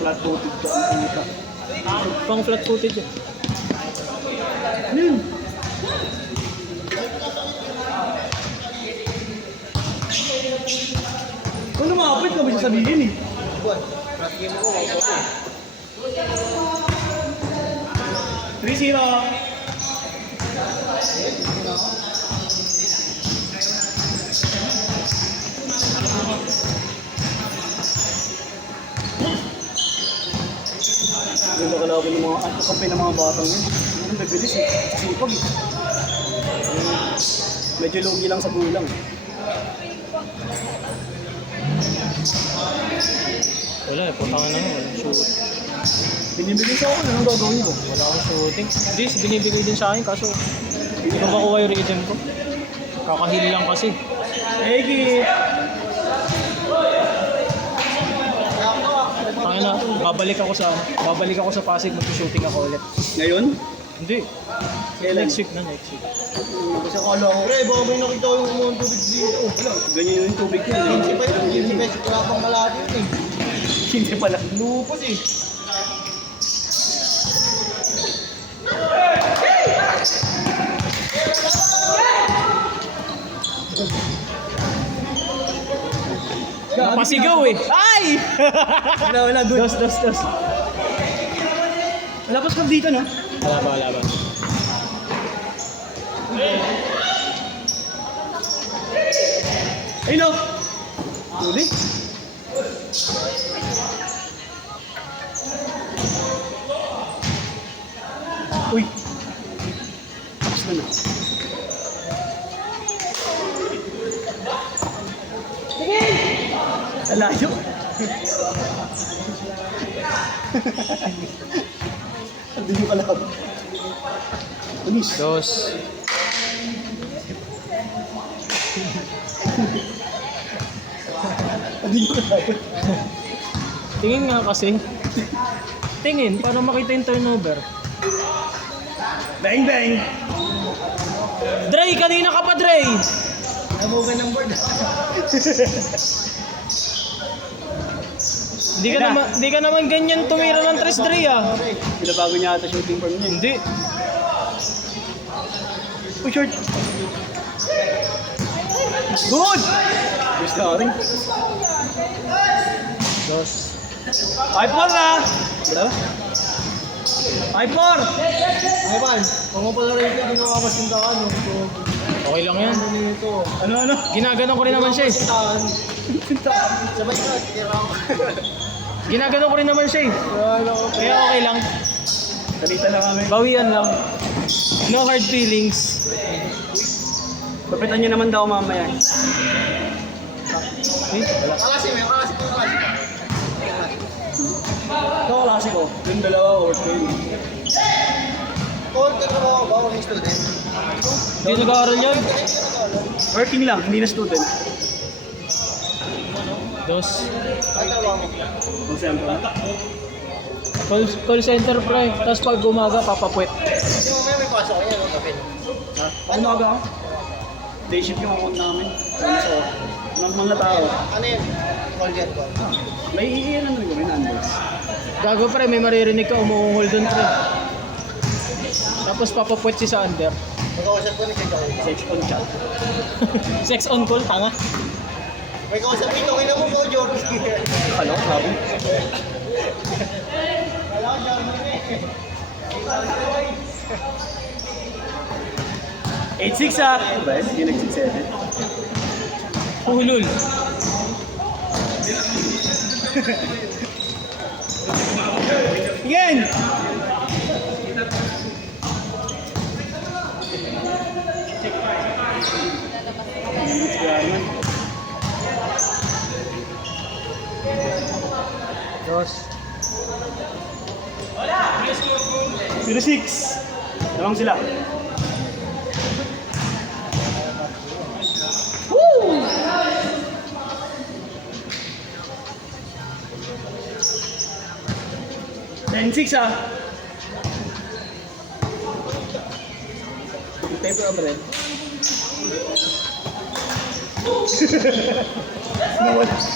Flat footed ka ang puta. Pang flat footed yun. Ano yun? Kung lumapit ka ba siya sabihin eh? 3-0. Ganda ka lang ng mga kampay ng mga batang yun. Ang nagbilis eh. Sipag eh. Medyo lugi lang sa gulang. Wala eh, putangan na mo. Walang shoot. Binibigay sa ako, anong gagawin ko? Wala akong shooting. Hindi, binibigay din sa akin kaso hindi ko makuha yung rhythm ko. Kakahili lang kasi. Egi! Tangin na, babalik ako sa Pasig, mag-shooting ako ulit. Ngayon? Hindi. Kailan? Next week na, next week. Kasi akala ko, pre, baka may nakita ko yung mga tubig dito. Wala, ganyan yung tubig ko. Hindi pa yun, hindi pa yun. Wala pang malati yun eh. Hindi pala. Lupos eh. Napasigaw eh! Ay! Wala, good. Dos. Lapas ka dito, no? Wala ba? Ay, no! Uli? Uy! Tapos na na. Alayo! Sabi nyo kalakab. Anis. Dos. Sabi nyo kalakab. Tingin nga kasi. Tingin, para makita yung turnover. Bang, bang! Dre, kanina ka pa, Dre! Namugan ng board. Hindi ka naman ganyan tumira ng tres, Dre, ah. Pinabago niya ata shooting form niya. Hindi. Uy, short! Good! Gusto na rin. Dos. 5-4 na! Wala ba? 5-4! Ay, man. Kung mo pala rin ito, ginawa mas tindakan. Okay lang yan. Ano? Ginaganon ko rin naman siya eh. Sabay ka, tira ako. Ginaganon ko rin naman siya eh. Kaya okay lang. Salita lang kami. Bawian lang. No hard feelings. Papitan niyo naman daw mamaya. Eh, wala. Kalasi ito klase ko. Yung dalawa, work ko yun. Work ko ba ako ng student? Hindi nag-aaral yan. Working lang, hindi na student. Dos. Ay, trabaho mo? Kung siyempre. Call center pre. Tapos pag umaga, papapuwet. Kasi mamaya may pasok ko yan, no? Kapit. Ha? Ano aga ako? Day shift yung account namin. So, ng mga tao. Ano yun? Call get call. May iiyan ano yun, may numbers. Gago pre, may maririnig ka umuungol dun pre. Tapos papapuwet si sa under. Magkausap ko ni Sex on chat. Sex on call, tanga. May kausap ito, kailan mo po, George? Ano? Sabi? Wala ko, George. 8-6 ah! Ba, hindi nag-6-7. Hulul. Again! Dos. 0-6. Dalawang sila. Woo! 10-6 ah. Paper of red.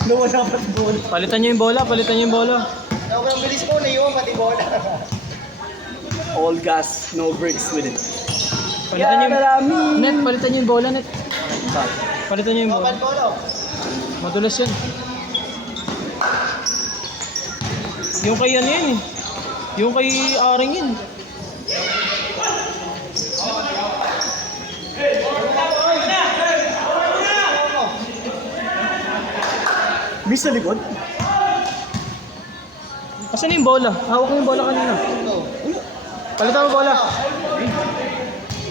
Nawala pa yung bola. Palitan niyo yung bola, palitan niyo yung bola. Sobrang bilis mo, naiwan pati bola. All gas, no brakes with it. Palitan niyo Marami. Net, palitan niyo yung bola, Net. Palitan niyo yung bola. Kapan bola. Madulas yan. Yung kay ano yan eh. Yung kay Aring yun. Miss sa likod? Asan na yung bola? Hawak ko yung bola kanina. Palitan mo bola.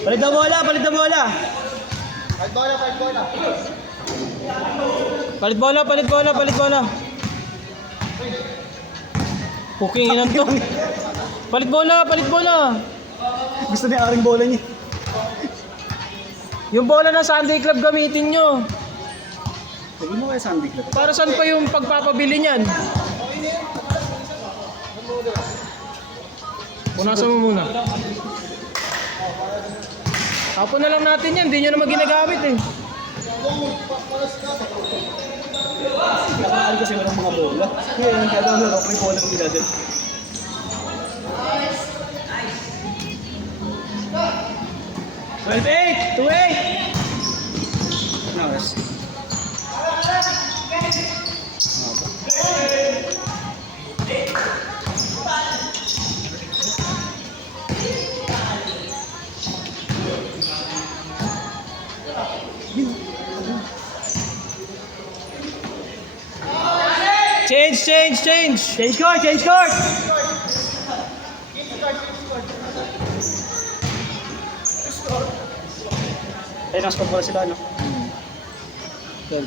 Palit na bola, palit na bola. Fight bola, fight bola. Palit bola, palit bola, palit bola. Puking inan to. Palit bola, palit bola. Gusto niya aring bola niya. Yung bola ng Sunday Club gamitin nyo. Sabi mo kaya Sandy Club. Para saan pa yung pagpapabili niyan? Punasan mo muna. Hapon na lang natin yan, hindi nyo naman ginagamit eh. Nakakali kasi walang mga bola. Ngayon, kaya daw meron may bola ng nilagay. Eight, 2-8. No, yes. Change, change, change! Change court, change court! Ay, nasa pala sila, no? 12.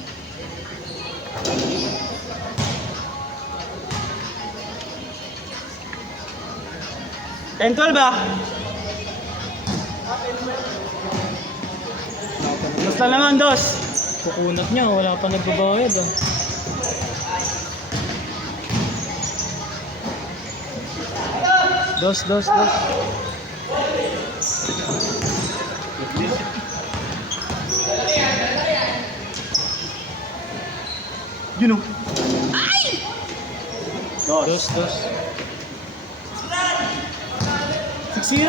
Ten, 12 ba? Basta naman, dos. Kukunat niya, wala pa nagbabayad ah. Dos, dos, dos. You know. Ay! Dos. Dos, dos. 6-0!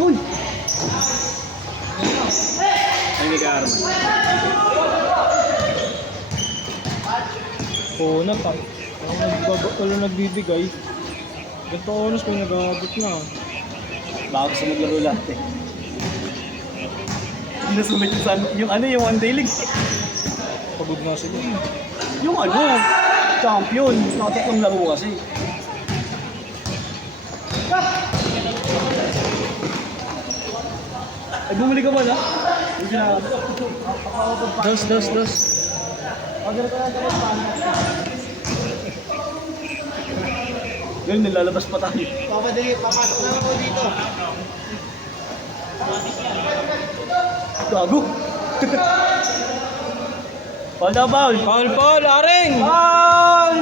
Yun! Ay, may ka-arman. Kunat ah. Wala nagbibigay. Ganito oras may nag-aabot na. Baka gusto maglaro lahat eh. Nasumit yung ano, yung one day league. Pagod nga sila. Yung ano, champion. Nakatatlong laro kasi. Ay, bumuli ka ba na? Hindi na. Dos, dos, dos. Yun, nilalabas pa tayo. Papadali, papasok na ako dito. Gago! Foul na foul! Paul, Paul, Aring! Foul!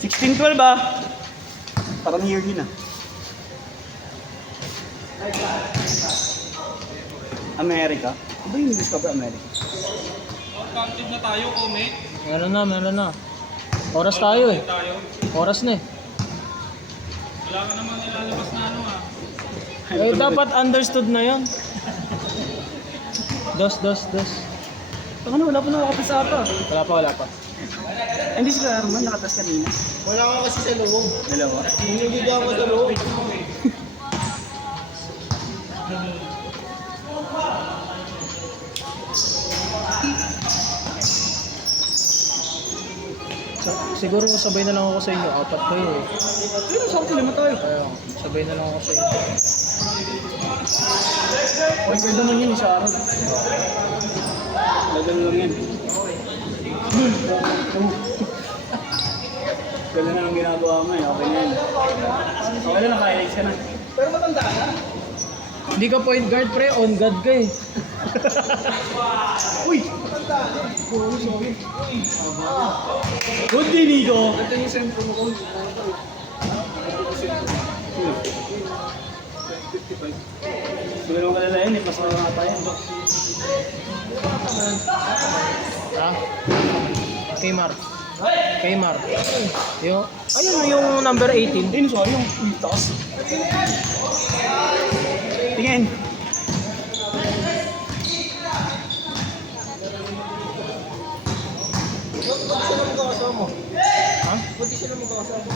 $16-12 ba? Parang year yun ah. America? Ano yung Discover America? Meron na, meron na. Oras tayo eh. Oras na eh. Wala ka naman nilalabas na ano ah. Eh, dapat understood na yon. Dos, dos, dos. Ano, wala pa nakakapisa pa. Wala pa, wala pa. Hindi sila Arman, nakatas kanina. Wala ka kasi sa loob. Dalawa. Hindi ka ako sa loob. Siguro sabay na lang ako sa inyo. Apat kayo eh. Pero sa akin naman tayo. Ayun, sabay na lang ako sa inyo. Point guard naman yun, isa araw. Lagal lang yan. Gala na ang ginagawa mo eh, okay na yan. Okay na, naka-highlights ka na. Pero matanda ka na. Hindi ka point guard pre, on guard ka eh. Uy! Good day, Nico! Ito yung sentro mo ko. yun eh, mas mga yun. Ha? Kmart. Kmart. Ayun yung number 18. Ayun, sorry yung taas. Tingin. Ha? Buti sila magkakasama.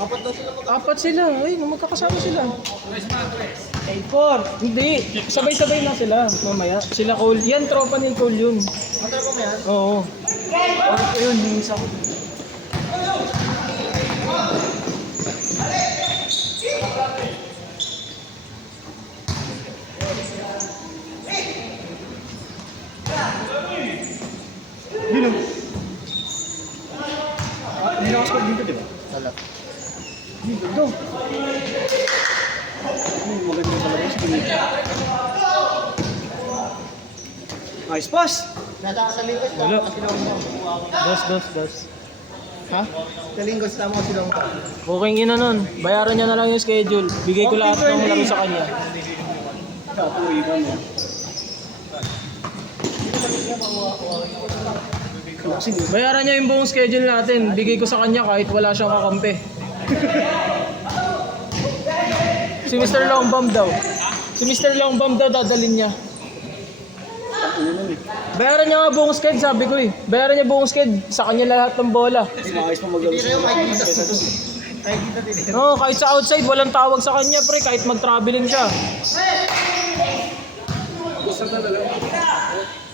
Apat daw sila magkakasama. Apat sila. Ay, magkakasama sila. 8-4. Hindi. Sabay-sabay na sila mamaya. Sila Cole. Yan, tropa ni Cole yun. Matara ko mo yan? Oo. Ayun, yung isa ko. Yun o. Hindi nakascore dito, di ba? Wala. Dito. Maganda talaga yung skin. Nice pass! Nata ka sa Lingkos, Wala. tama ka sila mo. Dos. Ha? Sa Lingkos, tama ka sila mo. Okay ina nun. Bayaran niya na lang yung schedule. Bigay ko lahat ng laro sa kanya. Katuloy ka mo. Klaseng yun. Bayaran niya yung buong schedule natin. Bigay ko sa kanya kahit wala siyang kakampi. Si Mr. Longbam daw. Si Mr. Longbam daw dadalhin niya. Ano nun eh. Bayaran niya nga buong schedule, sabi ko eh. Bayaran niya buong schedule. Sa kanya lahat ng bola. Hindi maayos pa maglaro Hindi na yung kahit dito. Kahit dito din. No, kahit sa outside, walang tawag sa kanya, pre. Kahit mag-traveling siya.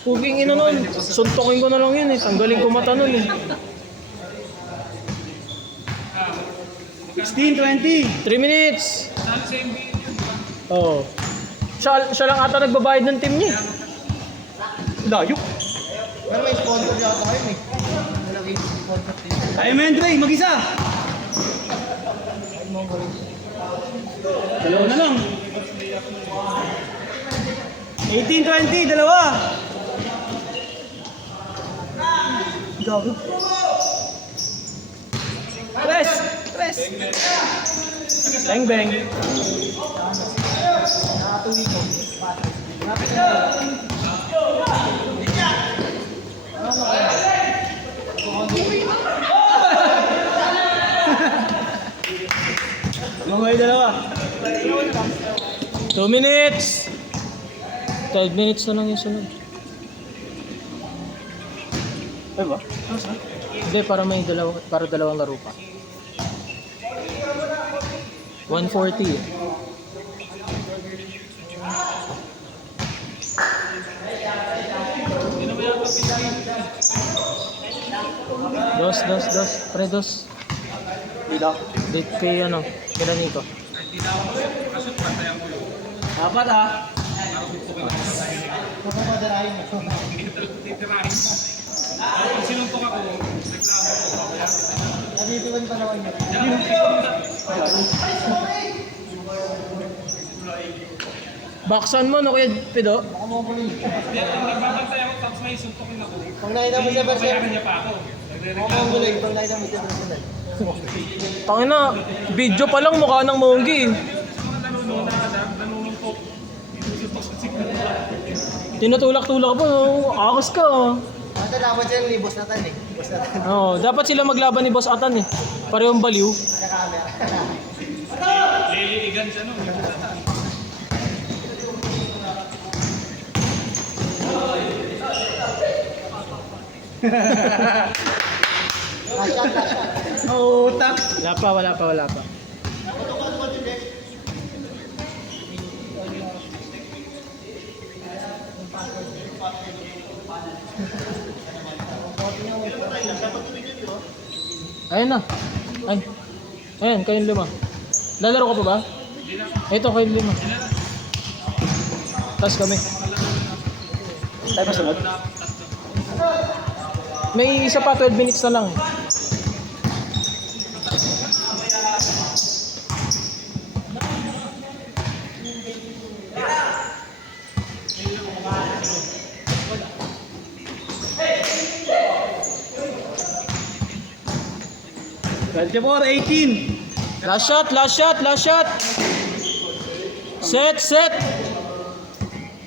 Puging ina nun. Suntokin ko na lang yun eh. Tanggalin ko mata nun eh. 16, 20. 3 minutes. Sali sa NBA yun. Oo. Siya lang ata nagbabayad ng team niya. Layo. Pero may sponsor yata kayo eh. Malagay sponsor din. Tayo men, Dre, mag-isa. Dalawa na lang. 18, 20, dalawa. Gago. Press! Press! Bang bang. Mga dalawa. 2 minutes. 12 minutes na lang yung sunod. Ay ba? Hindi, para dalawang laro pa. 140 eh. Dos. Pre, dos. Dito. Date kay ano, kila Nico. Apat ah. Papapadarahin mo. Titirahin mo. Pag sinuntok ako, reklamo ko. Nabitiwan pa naman yun. Baksan mo, no, Kuya Pido? Baka mo ko rin. Hindi, nagbabantay ako, tapos may suntokin ako. Pag nakita mo sa Bayaran version, niya pa ako. baka mo guloy. Pag nakita mo sa version. Tangina, video pa lang mukha ng Monggi eh. Mga nanununtok. Inusuntok sa signal. Tinutulak-tulak pa, oh. Akas ka oh. Ito dapat siya ni Boss Nathan eh. Boss Nathan. Oo, dapat sila maglaban ni Boss Atan eh. Parehong baliw. Sa camera. Liliigan siya nun. Last shot. Utak. Wala pa. Ayun na. Ayan, kayong 5. Lalaro ka pa ba? Ito, kayong 5. Tas kami. Tayo pa sunod. May isa pa, 12 minutes na lang. Twenty-four, 18. Last shot. Set.